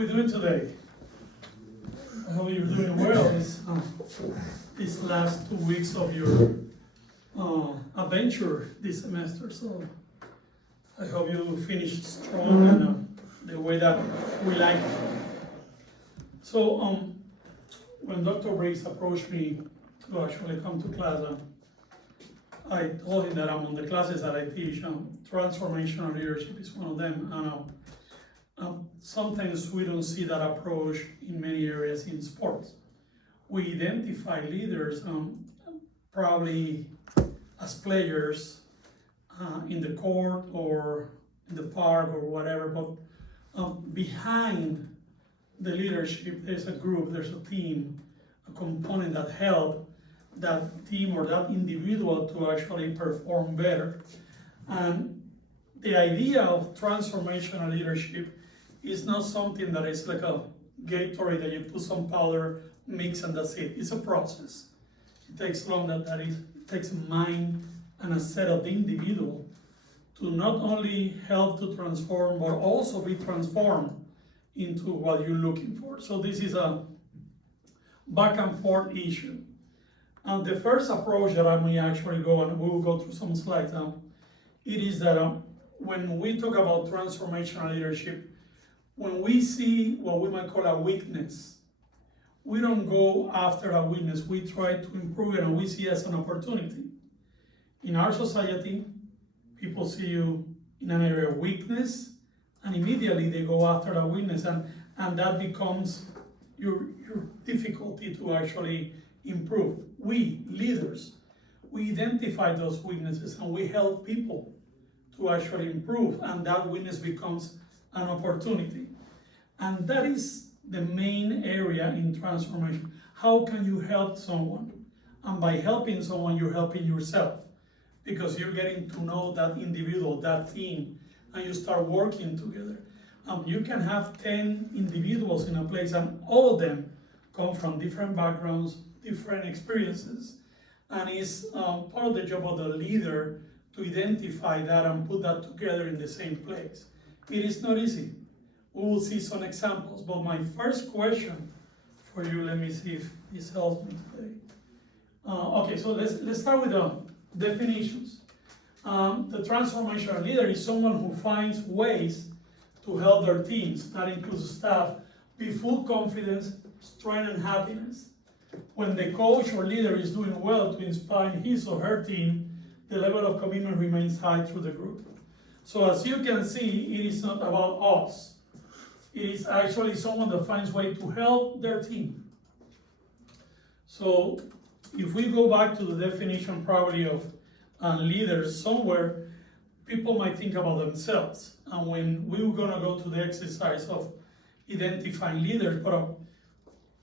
we doing today? I hope you're doing well these last 2 weeks of your adventure this semester. So I hope you finish strong and the way that we like it. So when Dr. Briggs approached me to actually come to class, I told him that among the classes that I teach, transformational leadership is one of them. And sometimes we don't see that approach in many areas in sports. We identify leaders probably as players in the court or in the park or whatever, but behind the leadership, there's a group, there's a team, a component that help that team or that individual to actually perform better. And the idea of transformational leadership is not something that is like a Gatorade that you put some powder, mix, and that's it. It's a process. It takes long that it takes a mind and a set of the individual to not only help to transform, but also be transformed into what you're looking for. So this is a back and forth issue. And the first approach that I may actually go, and we will go through some slides now, it is that when we talk about transformational leadership, when we see what we might call a weakness, we don't go after a weakness, we try to improve it and we see it as an opportunity. In our society, people see you in an area of weakness and immediately they go after a weakness, and that becomes your difficulty to actually improve. We, leaders, we identify those weaknesses and we help people to actually improve, and that weakness becomes an opportunity. And that is the main area in transformation. How can you help someone? And by helping someone, you're helping yourself, because you're getting to know that individual, that team, and you start working together. You can have 10 individuals in a place, and all of them come from different backgrounds, different experiences, and it's part of the job of the leader to identify that and put that together in the same place. It is not easy. We will see some examples, but my first question for you, let me see if this helps me today. Okay, so let's start with the definitions. The transformational leader is someone who finds ways to help their teams, that includes staff, be full confidence, strength, and happiness. When the coach or leader is doing well to inspire his or her team, the level of commitment remains high through the group. So as you can see, it is not about us. It is actually someone that finds way to help their team. So if we go back to the definition probably of leaders somewhere, people might think about themselves. And when we were gonna go to the exercise of identifying leaders, but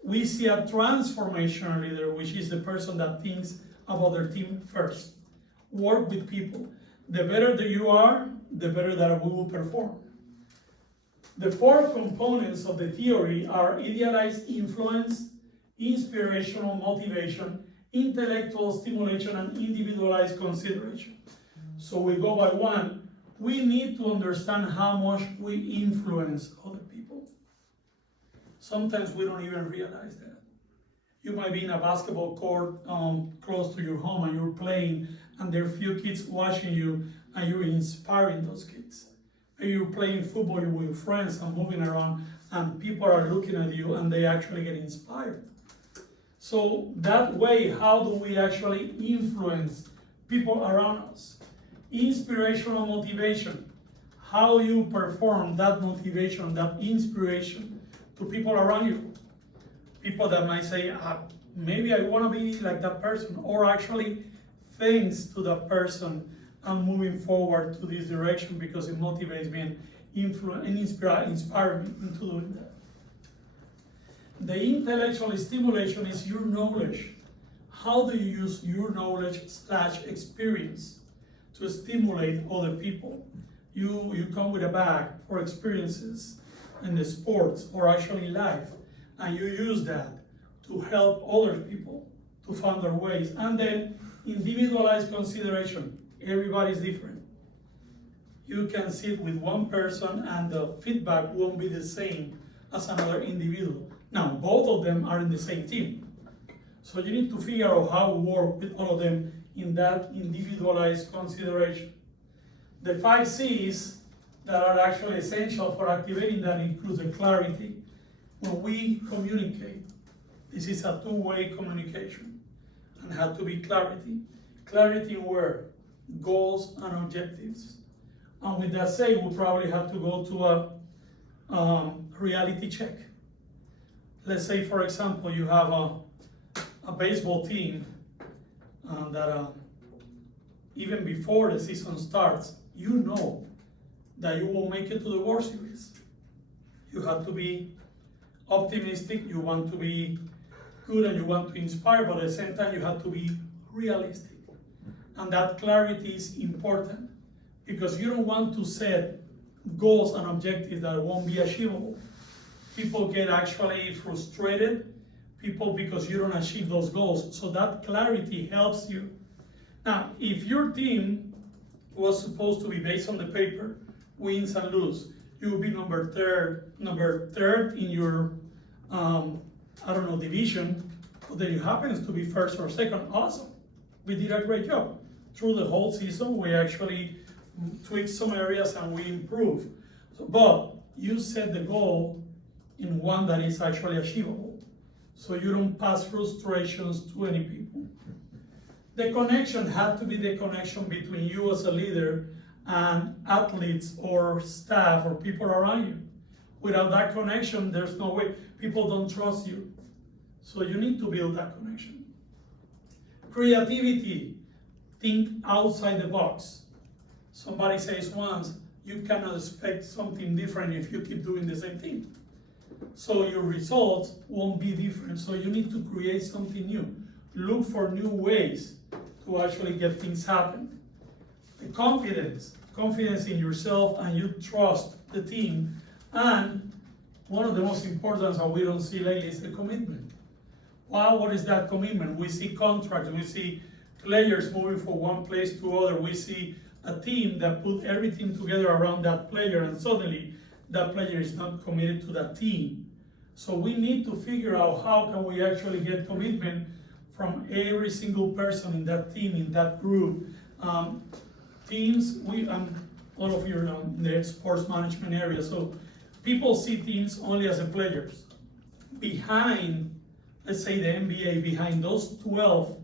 we see a transformational leader, which is the person that thinks about their team first. Work with people. The better that you are, the better that we will perform. The 4 components of the theory are idealized influence, inspirational motivation, intellectual stimulation, and individualized consideration. So we go by one. We need to understand how much we influence other people. Sometimes we don't even realize that. You might be in a basketball court close to your home and you're playing, and there are few kids watching you and you're inspiring those kids. Maybe you're playing football with your friends and moving around, and people are looking at you and they actually get inspired. So that way, how do we actually influence people around us? Inspirational motivation. How you perform that motivation, that inspiration to people around you. People that might say, maybe I want to be like that person, or actually thanks to that person, I'm moving forward to this direction because it motivates me and inspire me into doing that. The intellectual stimulation is your knowledge. How do you use your knowledge/experience to stimulate other people? You come with a bag for experiences in the sports or actually life, and you use that to help other people to find their ways. And then individualized consideration. Everybody's different. You can sit with one person and the feedback won't be the same as another individual. Now, both of them are in the same team. So you need to figure out how to work with all of them in that individualized consideration. The 5 C's that are actually essential for activating that include the clarity. When we communicate, this is a two-way communication and had to be clarity. Clarity where? Goals and objectives. And with that said, we probably have to go to a reality check. Let's say, for example, you have a baseball team that even before the season starts, you know that you will make it to the World Series. You have to be optimistic, you want to be good, and you want to inspire, but at the same time you have to be realistic. And that clarity is important because you don't want to set goals and objectives that won't be achievable. People get actually frustrated, because you don't achieve those goals. So that clarity helps you. Now, if your team was supposed to be based on the paper, wins and lose, you will be number third in your, division, but then you happen to be first or second, awesome. We did a great job. Through the whole season, we actually tweaked some areas and we improved. But you set the goal in one that is actually achievable. So you don't pass frustrations to any people. The connection had to be the connection between you as a leader and athletes or staff or people around you. Without that connection, there's no way. People don't trust you. So you need to build that connection. Creativity, think outside the box. Somebody says once, you cannot expect something different if you keep doing the same thing. So your results won't be different. So you need to create something new. Look for new ways to actually get things happen. The confidence in yourself, and you trust the team. And one of the most important that we don't see lately is the commitment. Wow, what is that commitment? We see contracts, we see players moving from one place to other. We see a team that put everything together around that player, and suddenly that player is not committed to that team. So we need to figure out how can we actually get commitment from every single person in that team, in that group. Teams, all of you are in the sports management area, so people see teams only as the players. Behind, let's say the NBA, behind those 12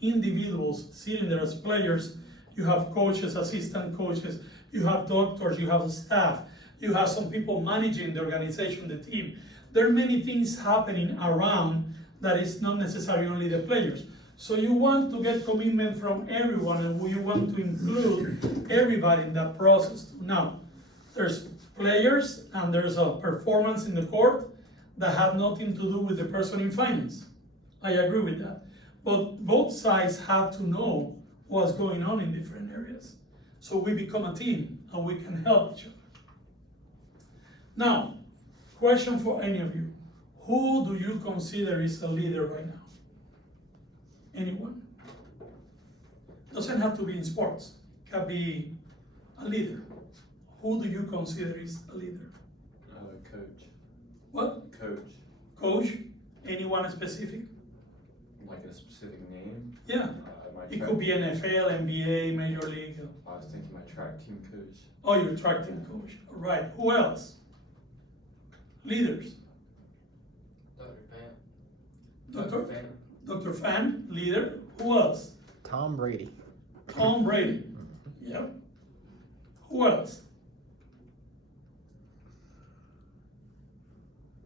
individuals sitting there as players, you have coaches, assistant coaches, you have doctors, you have staff, you have some people managing the organization, the team. There are many things happening around that is not necessarily only the players. So you want to get commitment from everyone, and you want to include everybody in that process. Now, there's players and there's a performance in the court that have nothing to do with the person in finance. I agree with that. But both sides have to know what's going on in different areas. So we become a team and we can help each other. Now, question for any of you. Who do you consider is a leader right now? Anyone? Doesn't have to be in sports. Can be a leader. Who do you consider is a leader? Coach. What? Coach. Coach? Anyone specific? Like a specific name? Yeah. It could be NFL, NBA, Major League. I was thinking my track team coach. Oh, your track team coach. All right. Who else? Leaders. Dr. Fan. Dr. Fan, leader. Who else? Tom Brady. Tom Brady. Yep. Who else?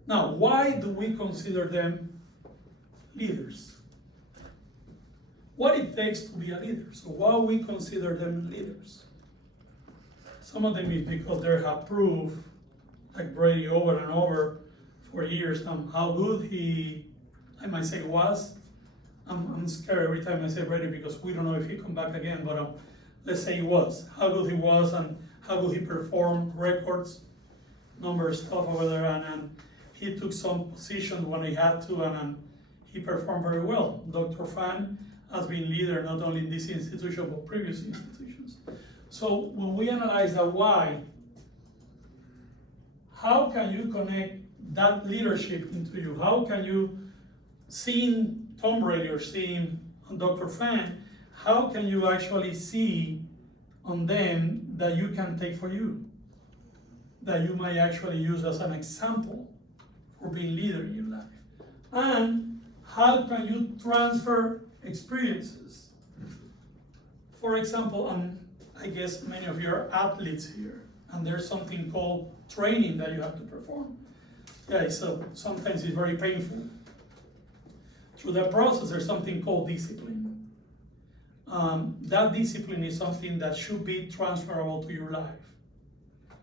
Now, why do we consider them leaders? What it takes to be a leader. So why we consider them leaders? Some of them is because they have proved, like Brady over and over for years, how good he, I might say, was. I'm scared every time I say Brady because we don't know if he come back again, but let's say he was. How good he was and how good he performed, records, numbers, stuff over there, and he took some positions when he had to, and he performed very well. Dr. Fan has been leader not only in this institution, but previous institutions. So when we analyze the why, how can you connect that leadership into you? How can you, seeing Tom Brady or seeing Dr. Fan, how can you actually see on them that you can take for you? That you might actually use as an example for being leader in your life? And how can you transfer experiences? For example, I guess many of you are athletes here, and there's something called training that you have to perform. Yeah, so sometimes it's very painful. Through that process, there's something called discipline. That discipline is something that should be transferable to your life.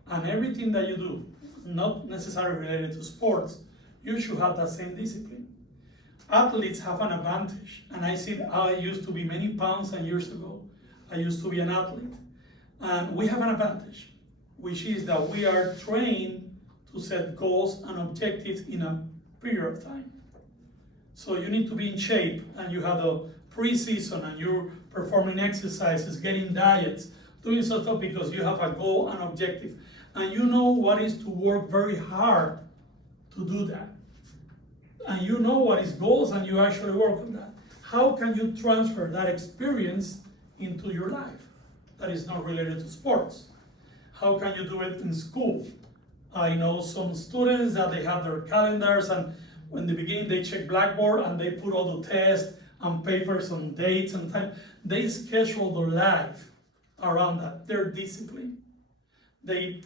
And everything that you do, not necessarily related to sports, you should have that same discipline. Athletes have an advantage, and I used to be many pounds and years ago. I used to be an athlete. And we have an advantage, which is that we are trained to set goals and objectives in a period of time. So you need to be in shape, and you have a pre-season, and you're performing exercises, getting diets, doing stuff because you have a goal and objective. And you know what is to work very hard to do that. And you know what is goals, and you actually work on that. How can you transfer that experience into your life that is not related to sports? How can you do it in school? I know some students that they have their calendars, and when they begin, they check Blackboard and they put all the tests and papers and dates and time. They schedule their life around that. They're disciplined. They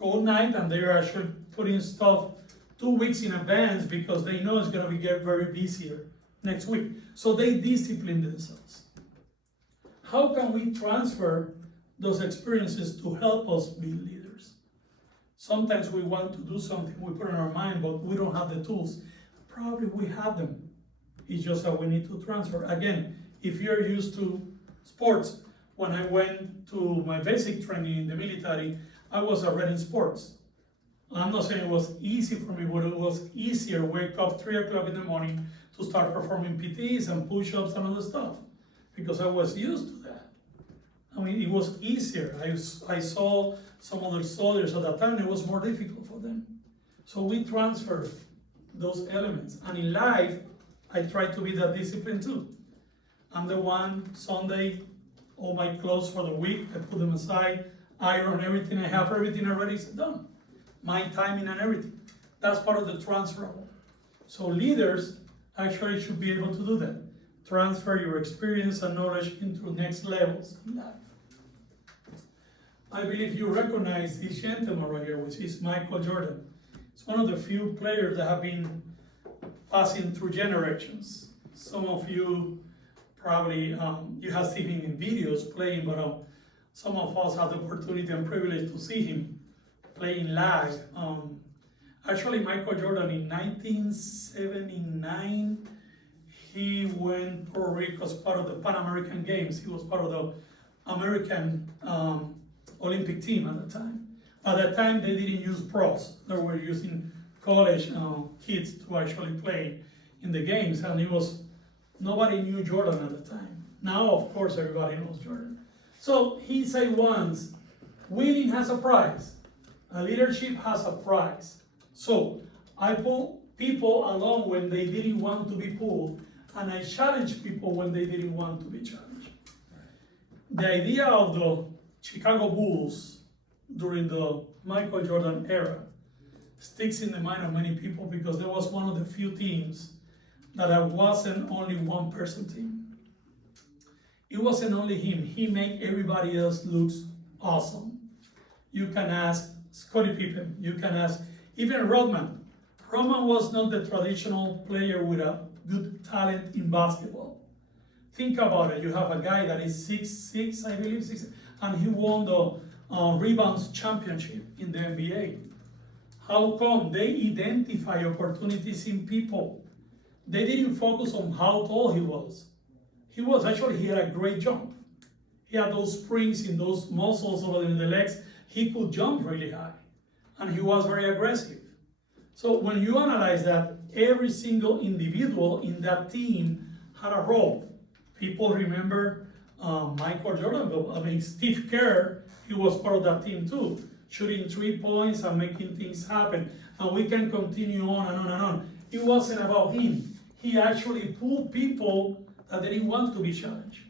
go night and they're actually putting stuff 2 weeks in advance because they know it's going to get very busier next week. So they discipline themselves. How can we transfer those experiences to help us be leaders? Sometimes we want to do something, we put in our mind, but we don't have the tools. Probably we have them. It's just that we need to transfer. Again, if you're used to sports, when I went to my basic training in the military, I was already in sports. I'm not saying it was easy for me, but it was easier to wake up 3 o'clock in the morning to start performing PTs and push-ups and other stuff, because I was used to that. I mean, it was easier. I saw some other soldiers at that time, it was more difficult for them. So we transfer those elements. And in life, I try to be that discipline too. I'm the one, Sunday, all my clothes for the week, I put them aside, iron everything, I have everything already done. My timing and everything. That's part of the transferable. So leaders actually should be able to do that. Transfer your experience and knowledge into next levels in life. I believe you recognize this gentleman right here, which is Michael Jordan. It's one of the few players that have been passing through generations. Some of you probably, you have seen him in videos playing, but some of us had the opportunity and privilege to see him playing live. Actually, Michael Jordan in 1979, he went Puerto Rico as part of the Pan American Games. He was part of the American Olympic team at the time. At that time, they didn't use pros. They were using college kids to actually play in the games, and nobody knew Jordan at the time. Now, of course, everybody knows Jordan. So he said once, winning has a price. Leadership has a price. So I pull people along when they didn't want to be pulled, and I challenge people when they didn't want to be challenged. The idea of the Chicago Bulls during the Michael Jordan era sticks in the mind of many people because there was one of the few teams that wasn't only one person team. It wasn't only him. He made everybody else look awesome. You can ask Scottie Pippen, you can ask even Rodman. Rodman was not the traditional player with a good talent in basketball. Think about it. You have a guy that is 6'6", I believe, 6', and he won the rebounds championship in the NBA. How come? They identify opportunities in people. They didn't focus on how tall he was. He had a great jump. He had those springs in those muscles over in the legs. He could jump really high, and he was very aggressive. So when you analyze that, every single individual in that team had a role. People remember Michael Jordan, but Steve Kerr, he was part of that team too, shooting 3 points and making things happen. and we can continue on and on and on. It wasn't about him. He actually pulled people that didn't want to be challenged.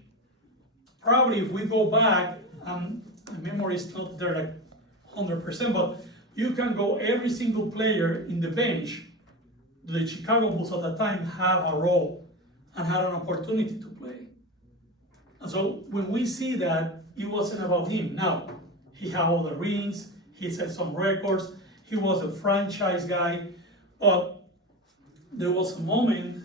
Probably if we go back, the memory is not there like 100%, but you can go every single player in the bench. The Chicago Bulls at the time have a role and had an opportunity to play. And so when we see that, it wasn't about him. Now, he had all the rings, he set some records, he was a franchise guy, but there was a moment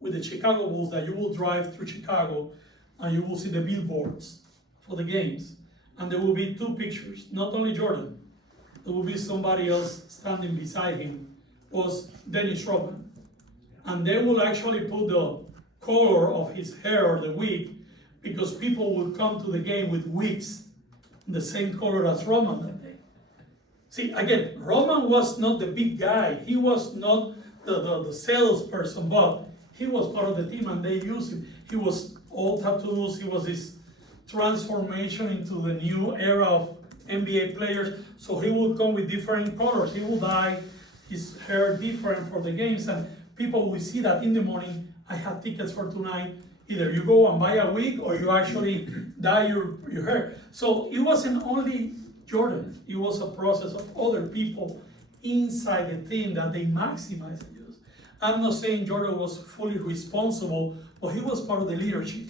with the Chicago Bulls that you will drive through Chicago and you will see the billboards for the games. And there will be two pictures, not only Jordan, there will be somebody else standing beside him, was Dennis Rodman. And they will actually put the color of his hair or the wig, because people would come to the game with wigs the same color as Rodman that day. See, again, Rodman was not the big guy. He was not the salesperson, but he was part of the team and they used him. He was all tattoos. He was this transformation into the new era of NBA players. So he would come with different colors. He would dye his hair different for the games, and people will see that in the morning. I have tickets for tonight. Either you go and buy a wig or you actually dye your hair. So it wasn't only Jordan. It was a process of other people inside the team that they maximized the use. I'm not saying Jordan was fully responsible, but he was part of the leadership.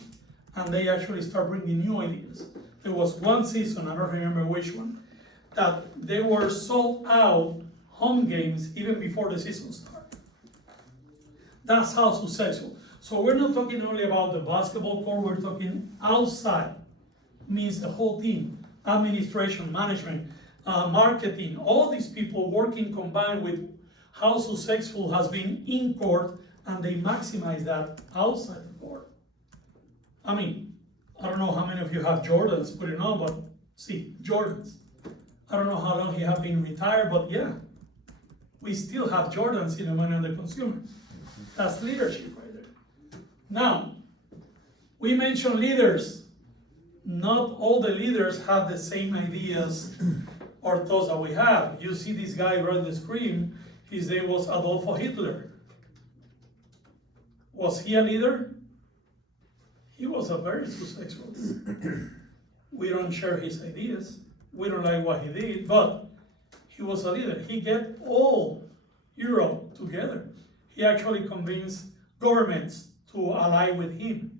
And they actually start bringing new ideas. There was one season, I don't remember which one, that they were sold out home games even before the season started. That's how successful. So we're not talking only about the basketball court, we're talking outside. Means the whole team, administration, management, marketing, all these people working combined with how successful has been in court, and they maximize that outside the court. I mean, I don't know how many of you have Jordans putting on, but see, Jordans. I don't know how long he have been retired, but yeah, we still have Jordans in the money of the consumer. That's leadership right there. Now, we mentioned leaders. Not all the leaders have the same ideas or thoughts that we have. You see this guy right on the screen, his name was Adolf Hitler. Was he a leader? He was a very successful leader. We don't share his ideas. We don't like what he did, but he was a leader. He got all Europe together. He actually convinced governments to ally with him.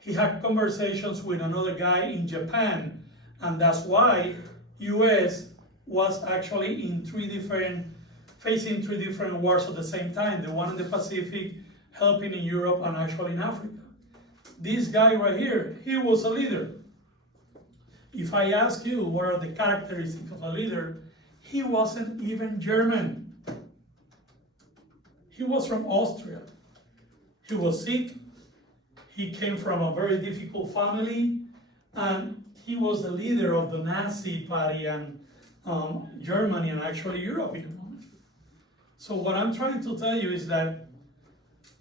He had conversations with another guy in Japan, and that's why US was actually facing three different wars at the same time. The one in the Pacific, helping in Europe, and actually in Africa. This guy right here, he was a leader. If I ask you what are the characteristics of a leader, he wasn't even German. He was from Austria. He was sick. He came from a very difficult family, and he was the leader of the Nazi party and Germany and actually Europe in the moment. So what I'm trying to tell you is that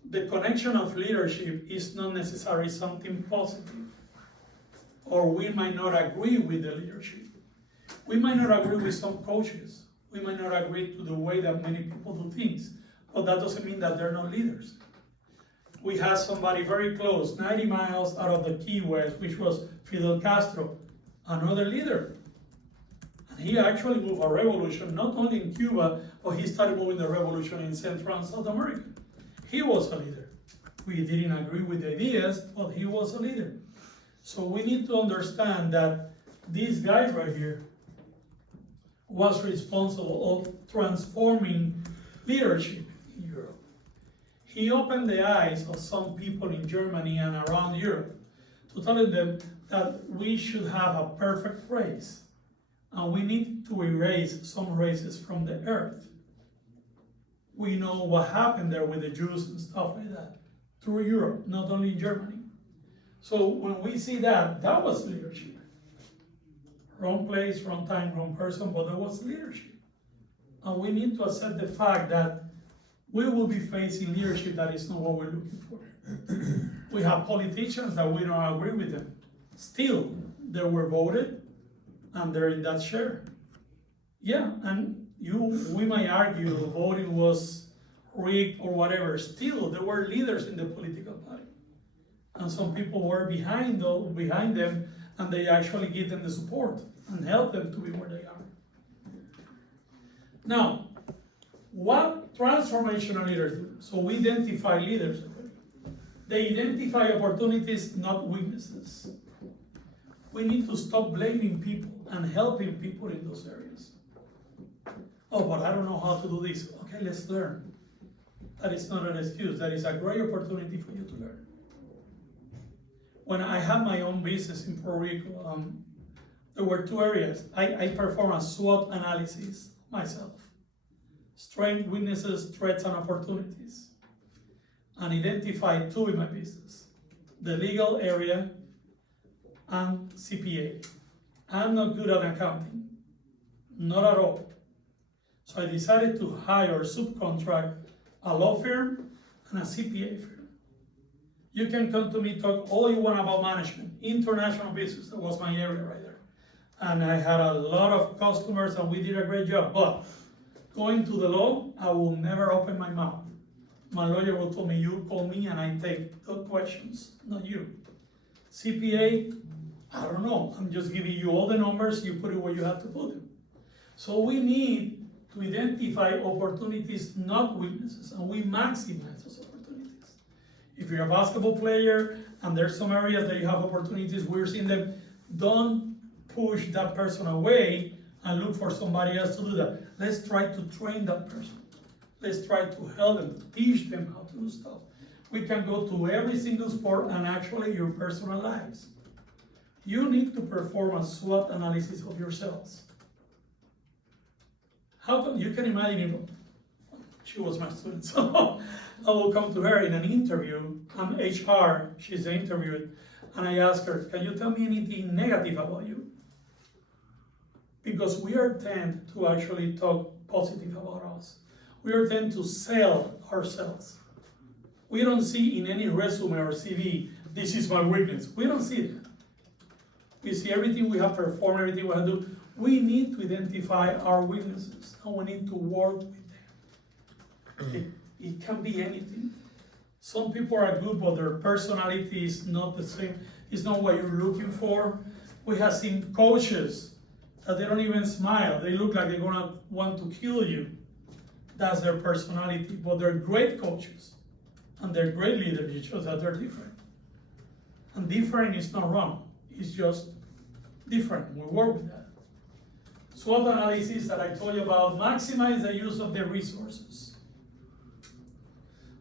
the connection of leadership is not necessarily something positive, or we might not agree with the leadership. We might not agree with some coaches. We might not agree to the way that many people do things, but that doesn't mean that they're not leaders. We had somebody very close, 90 miles out of the Key West, which was Fidel Castro, another leader. And he actually moved a revolution, not only in Cuba, but he started moving the revolution in Central and South America. He was a leader. We didn't agree with the ideas, but he was a leader. So we need to understand that this guy right here was responsible of transforming leadership in Europe. He opened the eyes of some people in Germany and around Europe to telling them that we should have a perfect race, and we need to erase some races from the earth. We know what happened there with the Jews and stuff like that through Europe, not only in Germany. So when we see that, that was leadership. Wrong place, wrong time, wrong person, but there was leadership. And we need to accept the fact that we will be facing leadership that is not what we're looking for. We have politicians that we don't agree with them. Still, they were voted and they're in that chair. Yeah, and we might argue voting was rigged or whatever. Still, there were leaders in the political party, and some people were behind them, and they actually give them the support and help them to be where they are. Now, what transformational leaders do? So we identify leaders already. They identify opportunities, not weaknesses. We need to stop blaming people and helping people in those areas. Oh, but I don't know how to do this. Okay, let's learn. That is not an excuse. That is a great opportunity for you to learn. When I had my own business in Puerto Rico, there were two areas. I perform a SWOT analysis myself. Strengths, weaknesses, threats, and opportunities. And identify two in my business. The legal area and CPA. I'm not good at accounting. Not at all. So I decided to hire or subcontract a law firm and a CPA firm. You can come to me, talk all you want about management, international business, that was my area right there. And I had a lot of customers and we did a great job, but going to the law, I will never open my mouth. My lawyer will tell me, you call me and I take the questions, not you. CPA, I don't know, I'm just giving you all the numbers, you put it where you have to put them. So we need to identify opportunities, not weaknesses, and we maximize those opportunities. If you're a basketball player and there's some areas that you have opportunities, we're seeing them, don't push that person away and look for somebody else to do that. Let's try to train that person. Let's try to help them, teach them how to do stuff. We can go to every single sport and actually your personal lives. You need to perform a SWOT analysis of yourselves. How come you can imagine, she was my student, so I will come to her in an interview. I'm HR, she's the interviewer, and I ask her, can you tell me anything negative about you? Because we are tend to actually talk positive about us. We are tend to sell ourselves. We don't see in any resume or CV, this is my weakness. We don't see that. We see everything we have performed, everything we have to do. We need to identify our weaknesses and we need to work with them. It can be anything. Some people are good, but their personality is not the same. It's not what you're looking for. We have seen coaches that they don't even smile. They look like they're gonna want to kill you. That's their personality, but they're great coaches and they're great leaders. It's just that they're different. And different is not wrong. It's just different. We work with that. SWOT analysis that I told you about, maximize the use of the resources.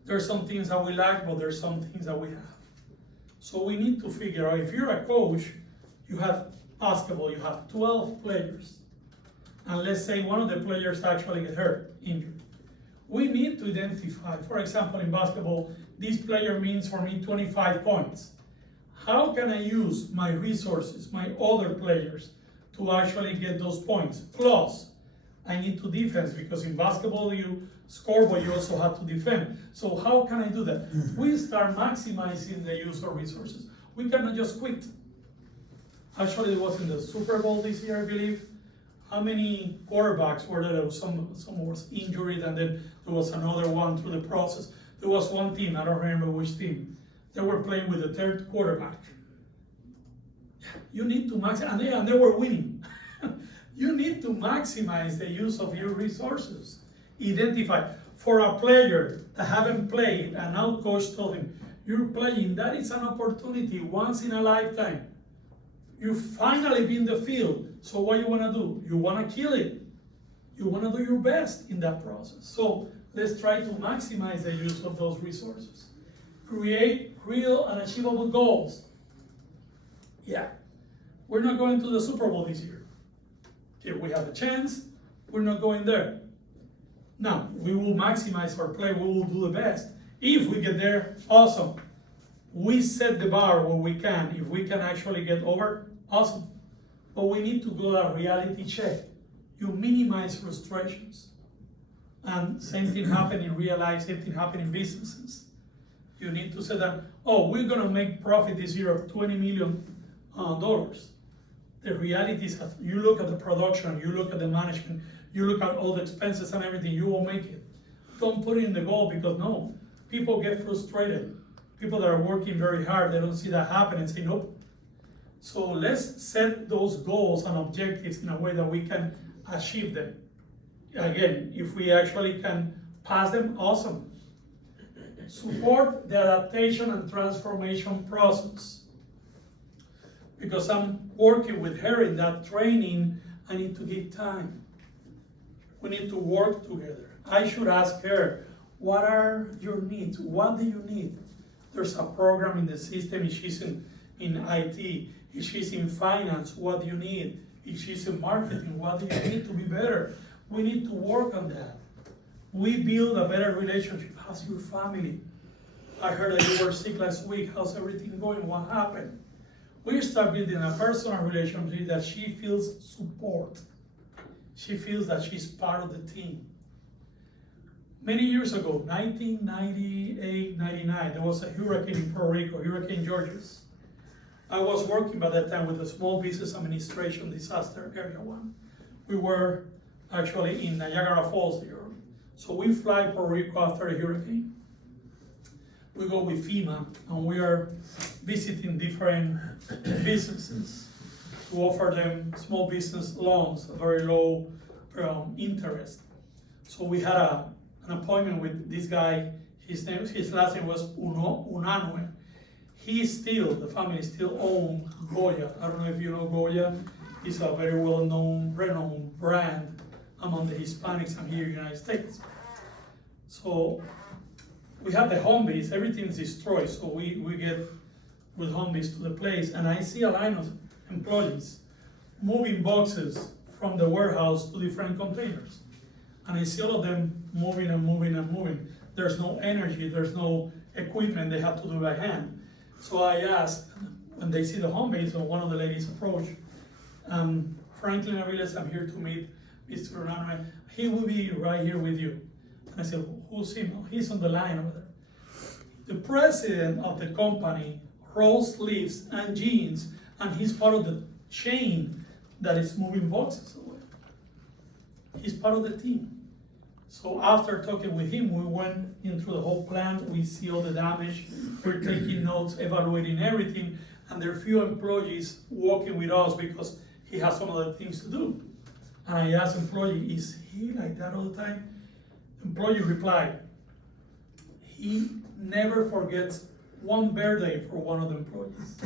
There's some things that we lack, but there's some things that we have. So we need to figure out, if you're a coach, you have basketball, you have 12 players. And let's say one of the players actually get hurt, injured. We need to identify, for example, in basketball, this player means for me 25 points. How can I use my resources, my other players, to actually get those points? Plus, I need to defense, because in basketball you score, but you also have to defend. So how can I do that? We start maximizing the use of resources. We cannot just quit. Actually, it was in the Super Bowl this year, I believe. How many quarterbacks were there? Some was injured, and then there was another one through the process. There was one team, I don't remember which team. They were playing with the third quarterback. You need to maximize, and they were winning. You need to maximize the use of your resources. Identify. For a player that haven't played, and now coach told him, you're playing, that is an opportunity once in a lifetime. You finally be in the field. So what you want to do? You want to kill it. You want to do your best in that process. So let's try to maximize the use of those resources. Create real and achievable goals. Yeah, we're not going to the Super Bowl this year. If we have a chance, we're not going there. Now, we will maximize our play, we will do the best. If we get there, awesome. We set the bar where we can. If we can actually get over, awesome. But we need to go a reality check. You minimize frustrations. And same thing happen in real life, same thing happen in businesses. You need to say that, oh, we're gonna make profit this year of $20 million. The reality is that you look at the production, you look at the management, you look at all the expenses and everything, you will make it. Don't put it in the goal, because no, people get frustrated. People that are working very hard, they don't see that happen and say, nope. So let's set those goals and objectives in a way that we can achieve them. Again, if we actually can pass them, awesome. Support the adaptation and transformation process. Because I'm working with her in that training, I need to give time. We need to work together. I should ask her, what are your needs? What do you need? There's a program in the system. If she's in IT, if she's in finance, what do you need? If she's in marketing, what do you need to be better? We need to work on that. We build a better relationship. How's your family? I heard that you were sick last week. How's everything going? What happened? We start building a personal relationship that she feels support. She feels that she's part of the team. Many years ago, 1998, 99, there was a hurricane in Puerto Rico, Hurricane Georges. I was working by that time with the Small Business Administration Disaster Area 1. We were actually in Niagara Falls, Europe. So we fly Puerto Rico after a hurricane. We go with FEMA, and we are visiting different businesses to offer them small business loans, a very low interest. So we had an appointment with this guy. His last name was Unanue. The family still own Goya. I don't know if you know Goya. It's a very well-known, renowned brand among the Hispanics and here in the United States. So we have the Humvees, everything's destroyed. So we get with Humvees to the place, and I see a line of employees moving boxes from the warehouse to different containers. And I see all of them moving and moving and moving. There's no energy, there's no equipment, they have to do it by hand. So I asked, when they see the Humvees, so one of the ladies approached, Franklin Aviles, I'm here to meet Mr. Ronaldo. He will be right here with you. And I said, who's him? Oh, he's on the line over there. The president of the company rolls sleeves and jeans, and he's part of the chain that is moving boxes away. He's part of the team. So after talking with him, we went into the whole plant, we see all the damage, we're taking notes, evaluating everything, and there are few employees working with us because he has some other things to do. And I asked employee, is he like that all the time? Employee replied, he never forgets one birthday for one of the employees.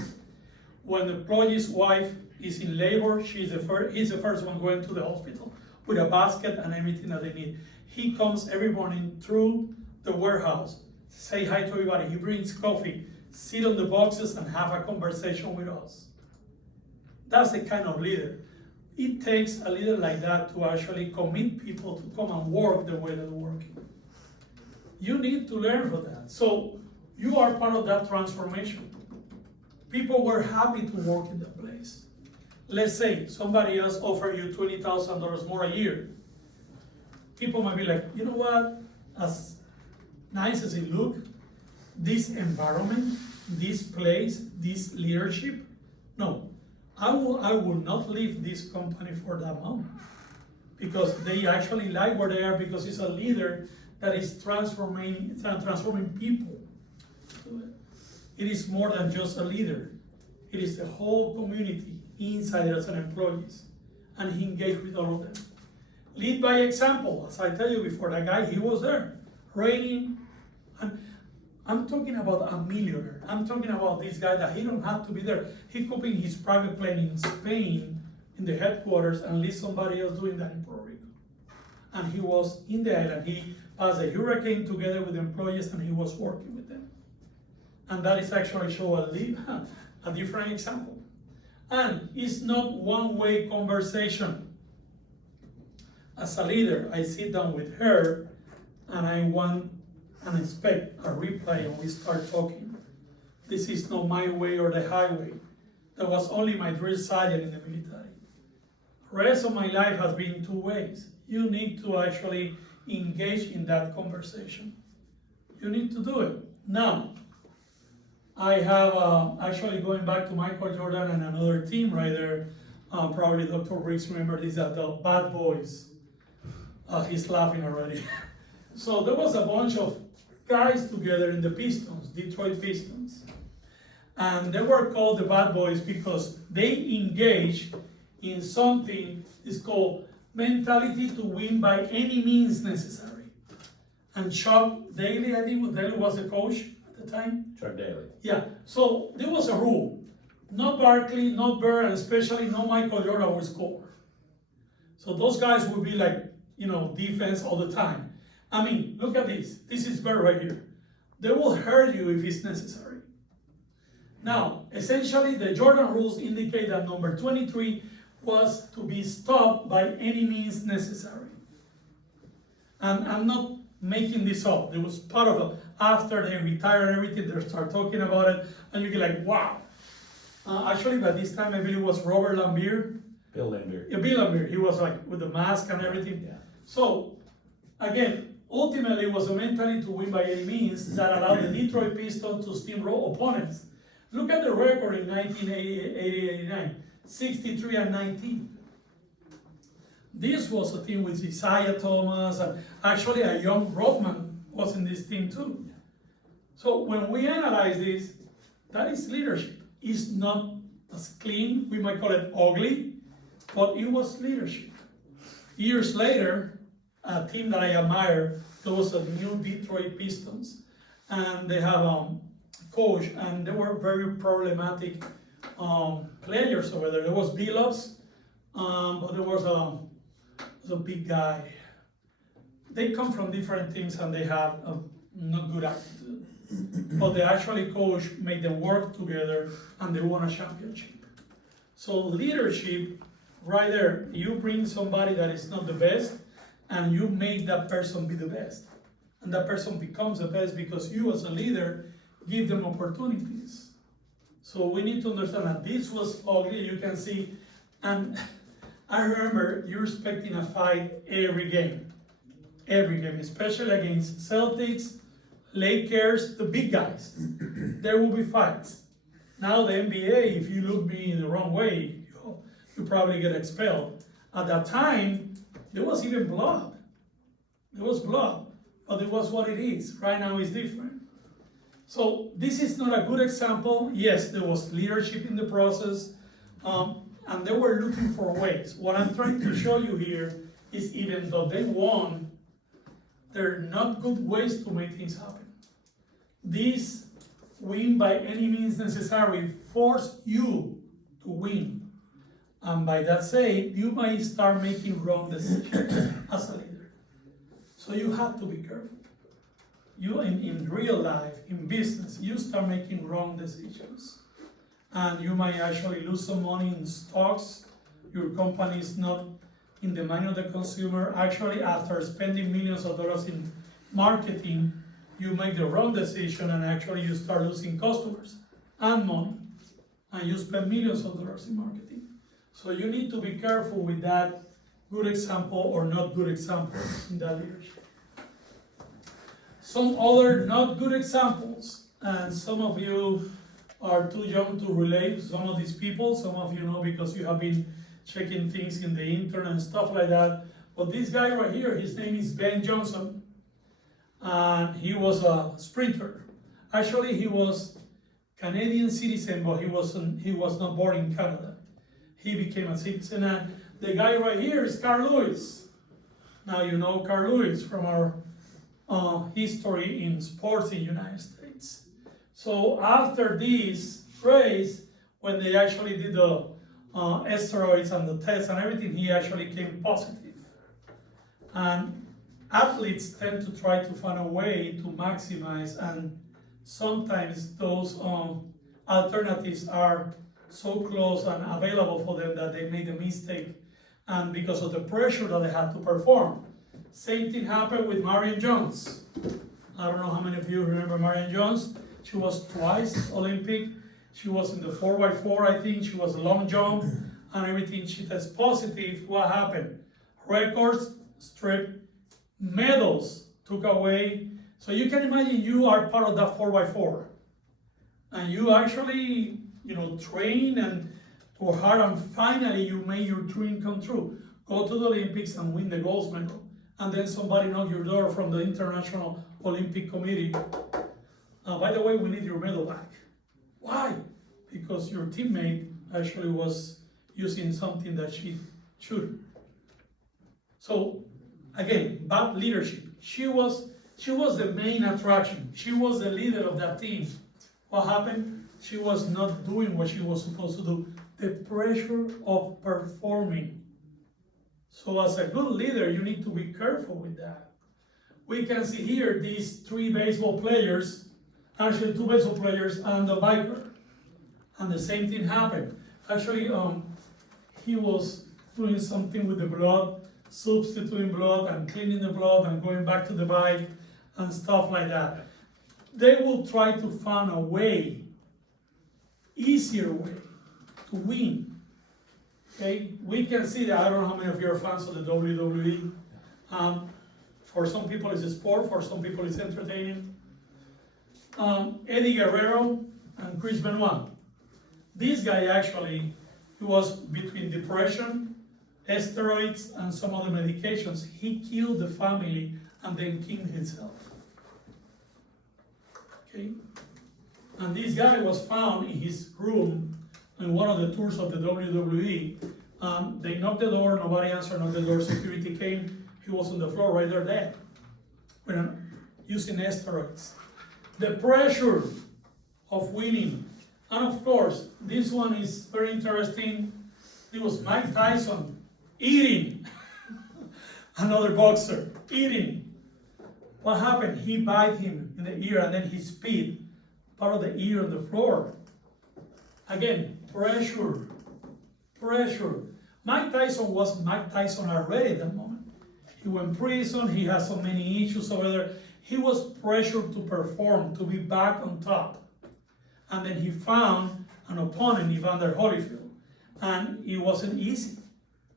When the employee's wife is in labor, he's the first one going to the hospital with a basket and everything that they need. He comes every morning through the warehouse, say hi to everybody, he brings coffee, sit on the boxes and have a conversation with us. That's the kind of leader. It takes a leader like that to actually commit people to come and work the way they're working. You need to learn from that. So you are part of that transformation. People were happy to work in the place. Let's say somebody else offered you $20,000 more a year. People might be like, you know what, as nice as it looks, this environment, this place, this leadership, no, I will not leave this company for that moment, because they actually like where they are, because it's a leader that is transforming people. It is more than just a leader. It is the whole community, insiders and employees, and he engaged with all of them. Lead by example, as I tell you before, that guy, he was there, raining, and I'm talking about a millionaire. I'm talking about this guy that he don't have to be there. He could be in his private plane in Spain, in the headquarters, and leave somebody else doing that in Puerto Rico. And he was in the island. He passed a hurricane together with employees, and he was working with them. And that is actually a different example. And it's not one-way conversation. As a leader, I sit down with her, and I want and expect a reply, and we start talking. This is not my way or the highway. That was only my drill sergeant in the military. The rest of my life has been two ways. You need to actually engage in that conversation. You need to do it. Now, I have actually going back to Michael Jordan and another team right there. Probably Dr. Briggs remember this, the Bad Boys. He's laughing already. So there was a bunch of guys together in the Pistons, Detroit Pistons. And they were called the Bad Boys because they engaged in something is called mentality to win by any means necessary. And Chuck Daly, I think Daly was the coach at the time. Chuck Daly. Yeah, so there was a rule. No Barkley, no Bird, and especially no Michael Jordan would score. So those guys would be like, defense all the time. I mean, look at this. This is Bird right here. They will hurt you if it's necessary. Now, essentially, the Jordan rules indicate that number 23 was to be stopped by any means necessary. And I'm not making this up. It was part of it. After they retire and everything, they start talking about it, and you get like, wow. Actually, by this time, I believe it was Robert Lambier. Bill Linder. Yeah, Bill Lambier. He was like with the mask and everything. Yeah. So, again, ultimately, it was a mentality to win by any means that allowed the Detroit Pistons to steamroll opponents. Look at the record in 1980-89, 63-19. This was a team with Isaiah Thomas, and actually a young Rodman was in this team too. So when we analyze this, that is leadership. It's not as clean, we might call it ugly, but it was leadership. Years later, a team that I admire, there was a new Detroit Pistons, and they have a coach, and they were very problematic players over there. There was Billups, but there was a big guy. They come from different teams and they have a not good attitude. But the actually coach made them work together and they won a championship. So leadership, right there, you bring somebody that is not the best and you make that person be the best. And that person becomes the best because you as a leader give them opportunities. So we need to understand that this was ugly, you can see, and I remember you're expecting a fight every game, especially against Celtics, Lakers, the big guys. There will be fights. Now the NBA, if you look me in the wrong way, you probably get expelled. At that time, there was even blood. There was blood, but it was what it is. Right now it's different. So this is not a good example. Yes, there was leadership in the process, and they were looking for ways. What I'm trying to show you here is even though they won, there are not good ways to make things happen. These win by any means necessary force you to win. And by that say, you might start making wrong decisions as a leader. So you have to be careful. You in real life, in business, you start making wrong decisions. And you might actually lose some money in stocks. Your company is not in the mind of the consumer. Actually, after spending millions of dollars in marketing, you make the wrong decision and actually you start losing customers and money. And you spend millions of dollars in marketing. So you need to be careful with that good example or not good example in that leadership. Some other not good examples, and some of you are too young to relate to some of these people. Some of you know because you have been checking things in the internet and stuff like that. But this guy right here, his name is Ben Johnson, and he was a sprinter. Actually, he was Canadian citizen, but he was not born in Canada. He became a citizen, and the guy right here is Carl Lewis. Now you know Carl Lewis from our history in sports in the United States. So after this race, when they actually did the steroids and the tests and everything, he actually came positive. And athletes tend to try to find a way to maximize, and sometimes those alternatives are so close and available for them that they made a mistake, and because of the pressure that they had to perform. Same thing happened with Marion Jones. I don't know how many of you remember Marion Jones. She was twice Olympic. She was in the 4x4, I think. She was a long jump and everything. She tested positive. What happened? Records stripped, medals took away. So you can imagine you are part of that 4x4. And you actually, train and work hard, and finally you made your dream come true. Go to the Olympics and win the gold medal. and then somebody knock your door from the International Olympic Committee. By the way, we need your medal back. Why? Because your teammate actually was using something that she shouldn't. So again, bad leadership. She was the main attraction. She was the leader of that team. What happened? She was not doing what she was supposed to do. The pressure of performing. So as a good leader, you need to be careful with that. We can see here these three baseball players, actually two baseball players and the Viper. And the same thing happened. Actually, he was doing something with the blood, substituting blood and cleaning the blood and going back to the bike and stuff like that. They will try to find a way, easier way to win. Okay, we can see that. I don't know how many of you are fans of the WWE. For some people it's a sport, for some people it's entertaining. Eddie Guerrero and Chris Benoit. This guy actually, he was between depression, steroids, and some other medications. He killed the family and then killed himself. Okay? And this guy was found in his room in one of the tours of the WWE. They knocked the door, nobody answered, knocked the door, security came, he was on the floor right there dead. Using steroids. The pressure of winning. And of course, this one is very interesting. It was Mike Tyson eating another boxer, eating. What happened? He bit him in the ear and then he spit part of the ear on the floor. Again, pressure. Mike Tyson was Mike Tyson already at that moment. He went to prison, he had so many issues over there. He was pressured to perform, to be back on top. And then he found an opponent, Evander Holyfield. And it wasn't easy.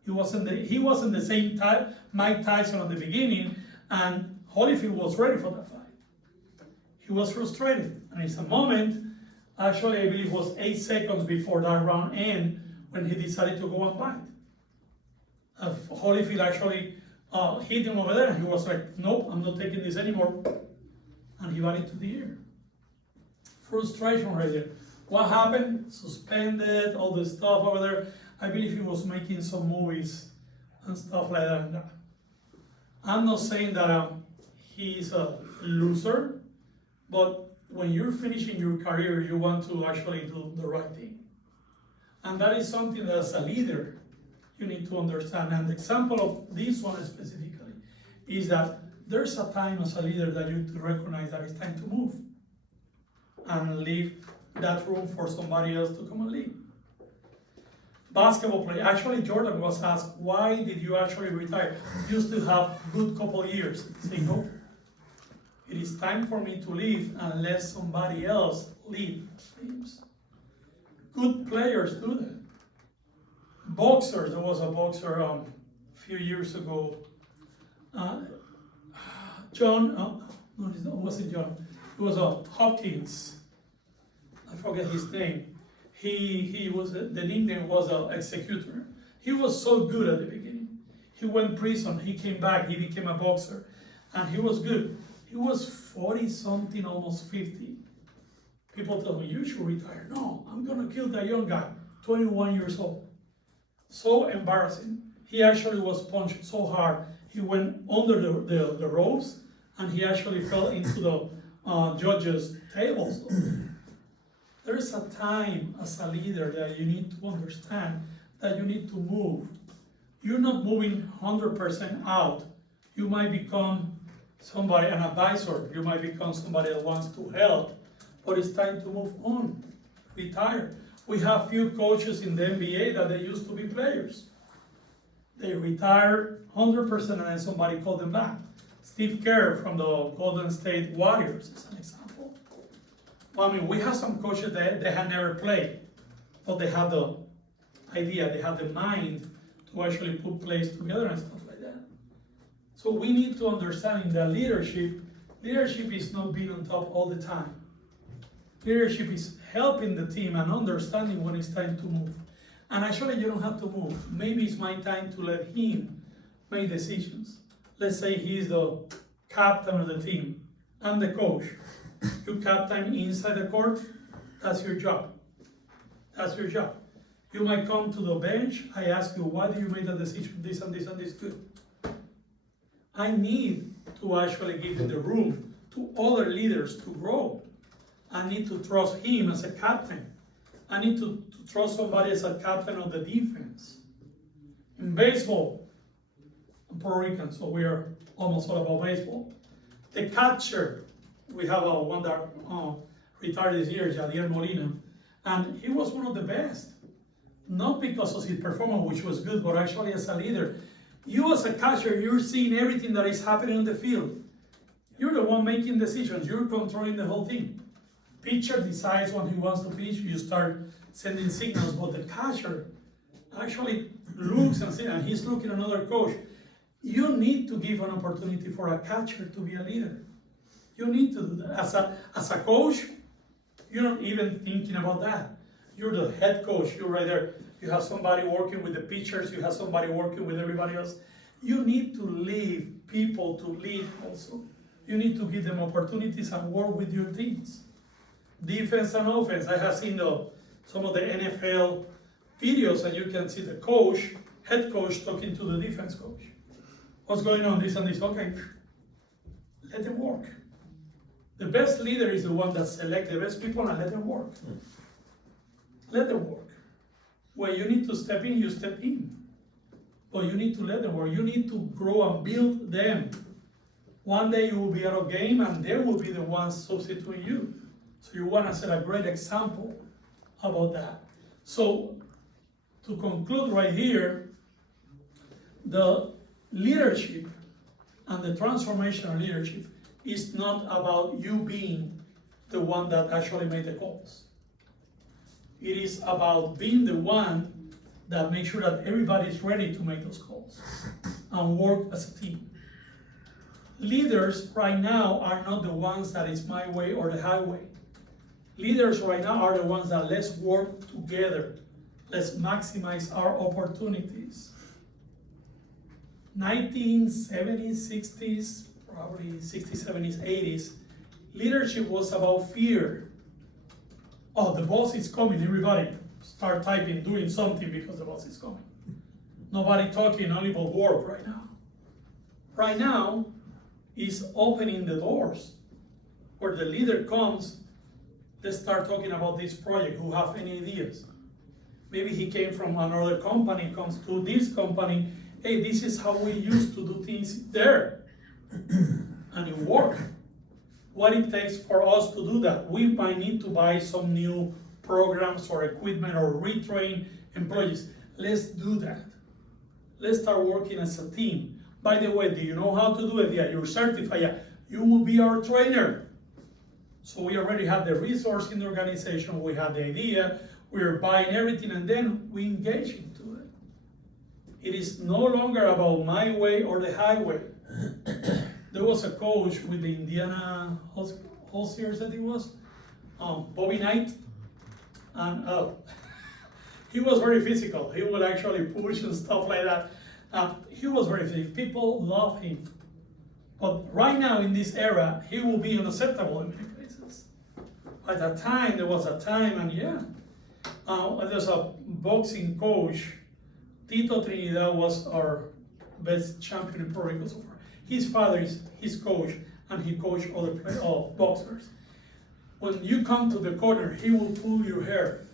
He wasn't the same type Mike Tyson at the beginning, and Holyfield was ready for that fight. He was frustrated. And it's a moment, actually I believe it was 8 seconds before that round ended, when he decided to go and fight. Holyfield actually hit him over there, and he was like, nope, I'm not taking this anymore. And he got into the ear. Frustration right there. What happened? Suspended, all the stuff over there. I believe he was making some movies and stuff like that. I'm not saying that he's a loser, but when you're finishing your career, you want to actually do the right thing. And that is something that as a leader, you need to understand. And the example of this one specifically is that there's a time as a leader that you need to recognize that it's time to move and leave that room for somebody else to come and lead. Basketball play. Actually, Jordan was asked, why did you actually retire? You still have a good couple years. Say, no. It is time for me to leave and let somebody else lead teams. Good players do that. Boxers, there was a boxer a few years ago. John, no, it wasn't John. It was Hopkins. I forget his name. He was, the nickname was Executor. He was so good at the beginning. He went prison, he came back, he became a boxer, and he was good. He was 40 something, almost 50. People told me, you should retire. No, I'm gonna kill that young guy, 21 years old. So embarrassing. He actually was punched so hard, he went under the ropes, and he actually fell into the judges' tables. There is a time as a leader that you need to understand that you need to move. You're not moving 100% out. You might become somebody, an advisor. You might become somebody that wants to help, but it's time to move on, retire. We have few coaches in the NBA that they used to be players. They retired 100% and then somebody called them back. Steve Kerr from the Golden State Warriors is an example. Well, I mean, we have some coaches that they had never played, but they have the idea, they have the mind to actually put plays together and stuff like that. So we need to understand that leadership is not being on top all the time. Leadership is helping the team and understanding when it's time to move. And actually, you don't have to move. Maybe it's my time to let him make decisions. let's say he's the captain of the team and the coach. You captain inside the court, that's your job. That's your job. You might come to the bench, I ask you, why do you make that decision, this and this and this good? I need to actually give the room to other leaders to grow. I need to trust him as a captain. I need to trust somebody as a captain of the defense. In baseball, I'm Puerto Rican, so we are almost all about baseball. The catcher, we have one that retired this year, Jadier Molina, and he was one of the best. Not because of his performance, which was good, but actually as a leader. You as a catcher, you're seeing everything that is happening on the field. You're the one making decisions. You're controlling the whole thing. Pitcher decides when he wants to pitch. You start sending signals, but the catcher actually looks and says, and he's looking at another coach. You need to give an opportunity for a catcher to be a leader. You need to do that. As a coach, you're not even thinking about that. You're the head coach. You're right there. You have somebody working with the pitchers. You have somebody working with everybody else. You need to leave people to lead also. You need to give them opportunities and work with your teams. Defense and offense. I have seen some of the NFL videos, and you can see the coach, head coach, talking to the defense coach. What's going on? This and this. Okay, let them work. The best leader is the one that selects the best people and let them work. Let them work. When you need to step in, you step in. But you need to let them work. You need to grow and build them. One day you will be out of game and they will be the ones substituting you. So you want to set a great example about that. So to conclude right here, the leadership and the transformational leadership is not about you being the one that actually made the calls. It is about being the one that makes sure that everybody is ready to make those calls and work as a team. Leaders right now are not the ones that it's my way or the highway. Leaders right now are the ones that let's work together. Let's maximize our opportunities. 1970s, 60s, probably 60s, 70s, 80s, leadership was about fear. Oh, the boss is coming, everybody start typing, doing something because the boss is coming. Nobody talking only about work right now. Right now is opening the doors where the leader comes, let's start talking about this project, who have any ideas. Maybe he came from another company, comes to this company, hey, this is how we used to do things there. And it worked. What it takes for us to do that? We might need to buy some new programs or equipment or retrain employees. Let's do that. Let's start working as a team. By the way, do you know how to do it? Yeah, you're certified. Yeah, you will be our trainer. So we already have the resource in the organization. We have the idea. We're buying everything, and then we engage into it. It is no longer about my way or the highway. There was a coach with the Indiana Hoosiers, I think it was, Bobby Knight, and he was very physical. He would actually push and stuff like that. He was very physical. People love him. But right now in this era, he will be unacceptable in many places. At that time, there was a time, and yeah, there's a boxing coach. Tito Trinidad was our best champion in Puerto Rico so far. His father is his coach, and he coached other boxers. When you come to the corner, he will pull your hair.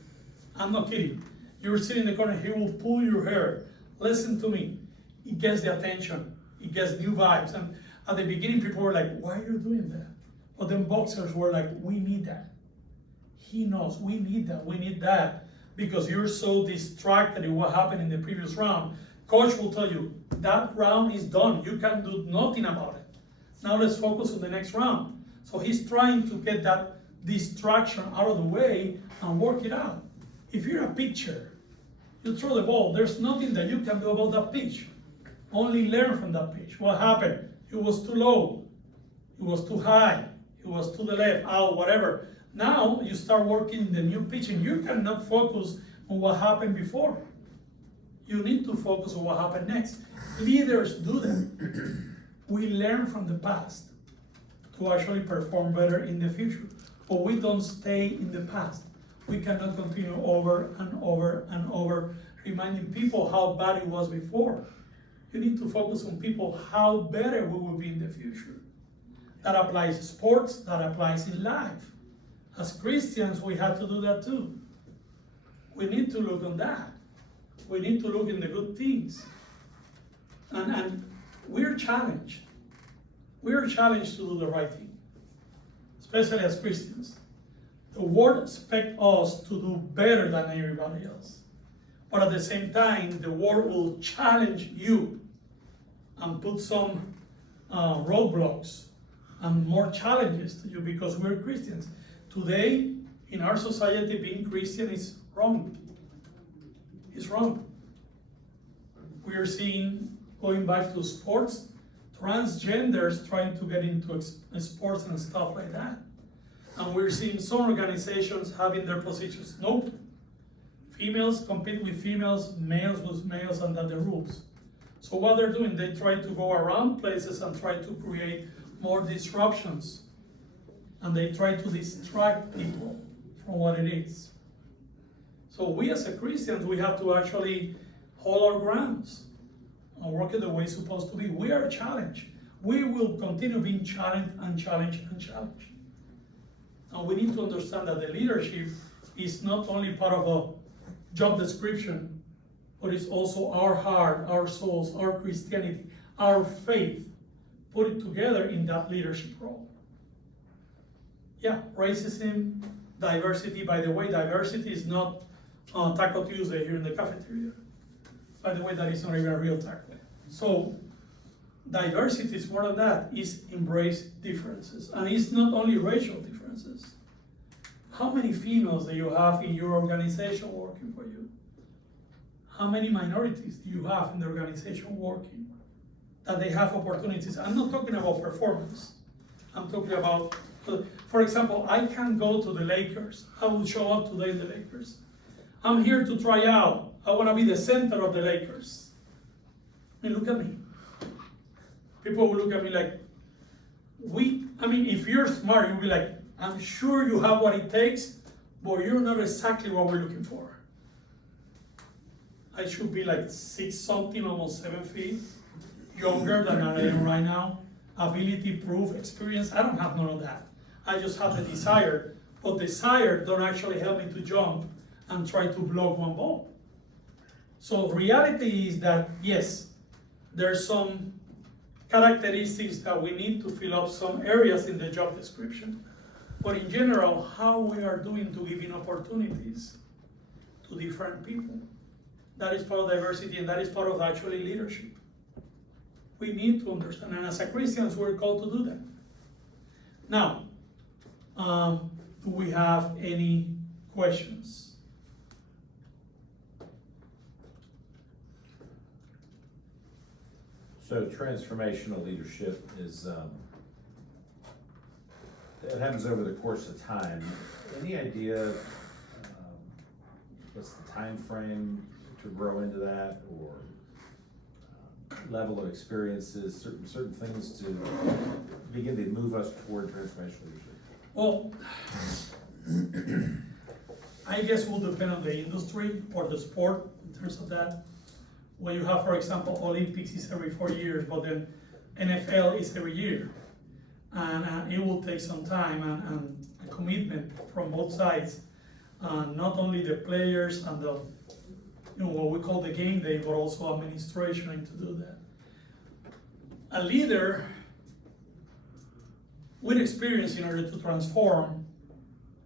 I'm not kidding. You're sitting in the corner, he will pull your hair. Listen to me. It gets the attention. It gets new vibes. And at the beginning, people were like, why are you doing that? But then boxers were like, we need that. He knows, we need that, we need that. Because you're so distracted in what happened in the previous round. Coach will tell you, that round is done. You can do nothing about it. Now let's focus on the next round. So he's trying to get that distraction out of the way and work it out. If you're a pitcher, you throw the ball, there's nothing that you can do about that pitch. Only learn from that pitch. What happened? It was too low. It was too high. It was to the left, out, whatever. Now you start working the new pitch, and you cannot focus on what happened before. You need to focus on what happened next. Leaders do that. We learn from the past to actually perform better in the future. But we don't stay in the past. We cannot continue over and over and over reminding people how bad it was before. You need to focus on people how better we will be in the future. That applies to sports, that applies in life. As Christians, we have to do that too. We need to look on that. We need to look in the good things. And we're challenged. We're challenged to do the right thing, especially as Christians. The world expects us to do better than everybody else. But at the same time, the world will challenge you and put some roadblocks and more challenges to you because we're Christians. Today, in our society, being Christian is wrong. It's wrong. We are seeing, going back to sports, transgenders trying to get into sports and stuff like that. And we're seeing some organizations having their positions. Nope. Females compete with females, males with males, and that's the rules. So what they're doing, they try to go around places and try to create more disruptions. And they try to distract people from what it is. So we as a Christians, we have to actually hold our grounds and work it the way it's supposed to be. We are challenged. We will continue being challenged and challenged and challenged. And we need to understand that the leadership is not only part of a job description, but it's also our heart, our souls, our Christianity, our faith, put it together in that leadership role. Yeah, racism, diversity. By the way, diversity is not Taco Tuesday here in the cafeteria. By the way, that is not even a real taco. So diversity is more than that. It's embrace differences. And it's not only racial differences. How many females do you have in your organization working for you? How many minorities do you have in the organization working? That they have opportunities. I'm not talking about performance. I'm talking about, for example, I can go to the Lakers. I will show up today in the Lakers. I'm here to try out. I want to be the center of the Lakers. I mean, look at me. People will look at me like, if you're smart, you'll be like, I'm sure you have what it takes, but you're not exactly what we're looking for. I should be like 6 something, almost 7 feet, younger than I am right now. Ability, proof, experience, I don't have none of that. I just have the desire, but desire don't actually help me to jump and try to block one ball. So reality is that, yes, there's some characteristics that we need to fill up some areas in the job description. But in general, how we are doing to giving opportunities to different people. That is part of diversity, and that is part of actually leadership. We need to understand, and as a Christians, we're called to do that. Now, do we have any questions? So transformational leadership is, it happens over the course of time. Any idea what's the time frame to grow into that, or level of experiences, certain things to begin to move us toward transformational leadership? Well, I guess it will depend on the industry or the sport in terms of that. When you have, for example, Olympics is every 4 years, but then NFL is every year. And it will take some time and a commitment from both sides. Not only the players and the, what we call the game day, but also administration to do that. A leader with experience in order to transform,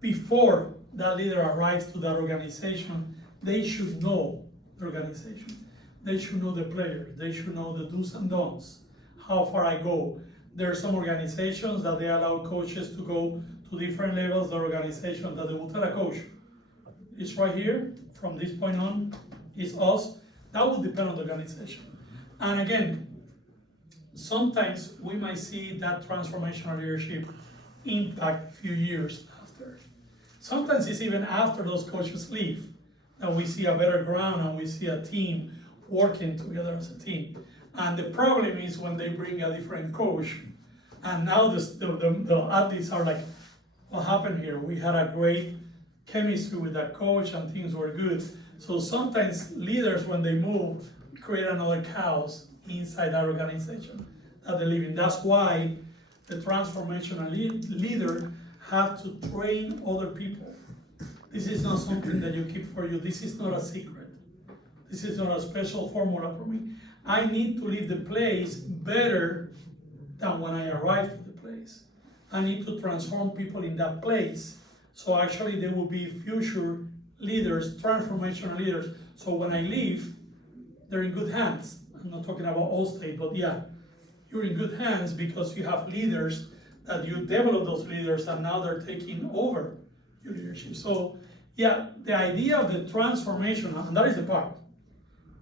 before that leader arrives to that organization, they should know the organization. They should know the players. They should know the do's and don'ts, how far I go. There are some organizations that they allow coaches to go to different levels of the organization, that they will tell a coach, it's right here, from this point on, it's us. That will depend on the organization. And again, sometimes we might see that transformational leadership impact a few years after. Sometimes it's even after those coaches leave that we see a better ground and we see a team working together as a team. And the problem is when they bring a different coach, and now the athletes are like, what happened here? We had a great chemistry with that coach and things were good. So sometimes leaders, when they move, create another chaos inside that organization that they live in. That's why the transformational leader have to train other people. This is not something that you keep for you. This is not a secret. This is not a special formula for me. I need to leave the place better than when I arrived at the place. I need to transform people in that place. So actually there will be future leaders, transformational leaders. So when I leave, they're in good hands. I'm not talking about Allstate, but yeah, you're in good hands because you have leaders that you develop those leaders and now they're taking over your leadership. So yeah, the idea of the transformation, and that is the part,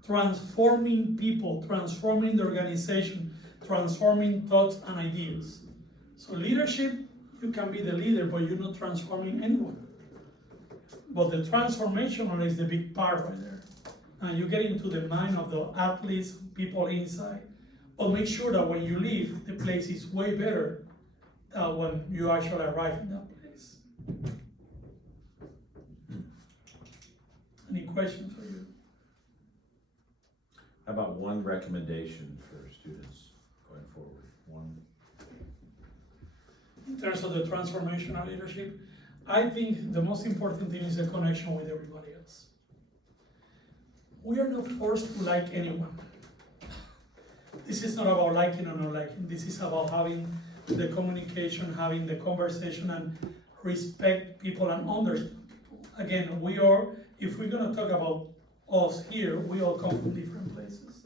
transforming people, transforming the organization, transforming thoughts and ideas. So leadership, you can be the leader, but you're not transforming anyone. But the transformational is the big part right there. And you get into the mind of the athletes, people inside. But make sure that when you leave, the place is way better than when you actually arrive in that place. Any questions for you? How about one recommendation for students going forward? One. In terms of the transformational leadership, I think the most important thing is the connection with everybody else. We are not forced to like anyone. This is not about liking or not liking. This is about having the communication, having the conversation, and respect people and understand people. Again, if we're gonna talk about us here, we all come from different places,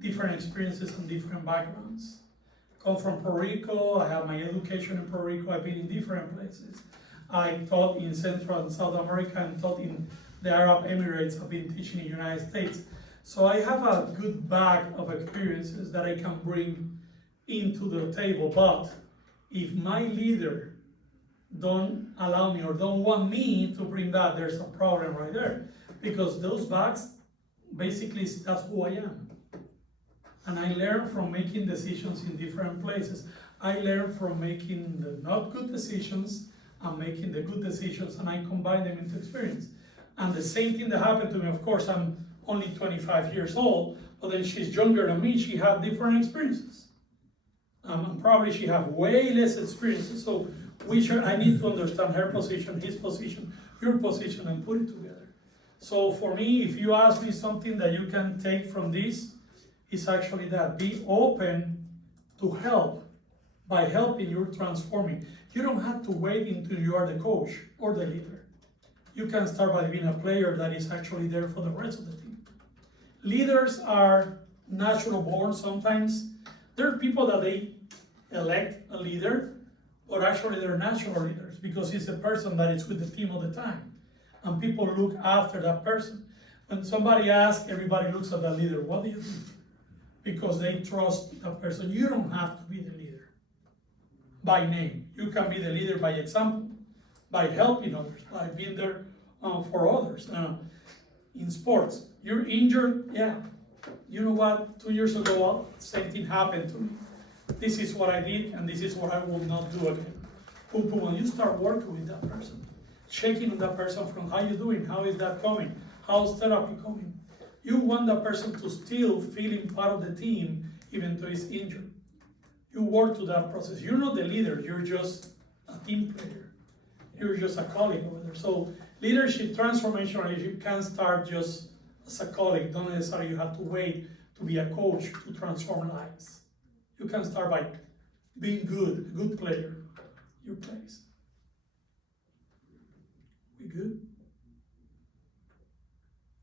different experiences and different backgrounds. Come from Puerto Rico, I have my education in Puerto Rico, I've been in different places. I taught in Central and South America and taught in the Arab Emirates, I've been teaching in the United States. So I have a good bag of experiences that I can bring into the table, but if my leader don't allow me or don't want me to bring that, there's a problem right there. Because those bags, basically, that's who I am. And I learn from making decisions in different places. I learn from making the not good decisions and making the good decisions, and I combine them into experience. And the same thing that happened to me, of course, I'm only 25 years old, but then she's younger than me, she had different experiences. And probably she have way less experiences, so I need to understand her position, his position, your position, and put it together. So for me, if you ask me something that you can take from this, it's actually that. Be open to help. By helping, you're transforming. You don't have to wait until you are the coach or the leader. You can start by being a player that is actually there for the rest of the team. Leaders are natural born sometimes. There are people that they elect a leader, but actually they're natural leaders because he's a person that is with the team all the time. And people look after that person. When somebody asks, everybody looks at that leader. What do you do? Because they trust that person. You don't have to be the leader by name. You can be the leader by example, by helping others, by being there for others. In sports, you're injured, yeah. You know what? 2 years ago, same thing happened to me. This is what I did, and this is what I will not do again. When you start working with that person, checking on that person from how you doing, how is that coming, how's therapy coming. You want that person to still feeling part of the team, even though he's injured. You work to that process. You're not the leader, you're just a team player. You're just a colleague over there. So leadership, transformational leadership can start just as a colleague. Don't necessarily you have to wait to be a coach to transform lives. You can start by being good, a good player, your place. We good?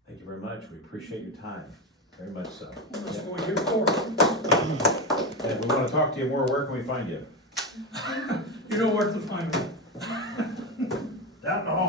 Thank you very much. We appreciate your time. Very much so. Well, that's what we're here for. And if we want to talk to you more, where can we find you? You know where to find me. Down the hall.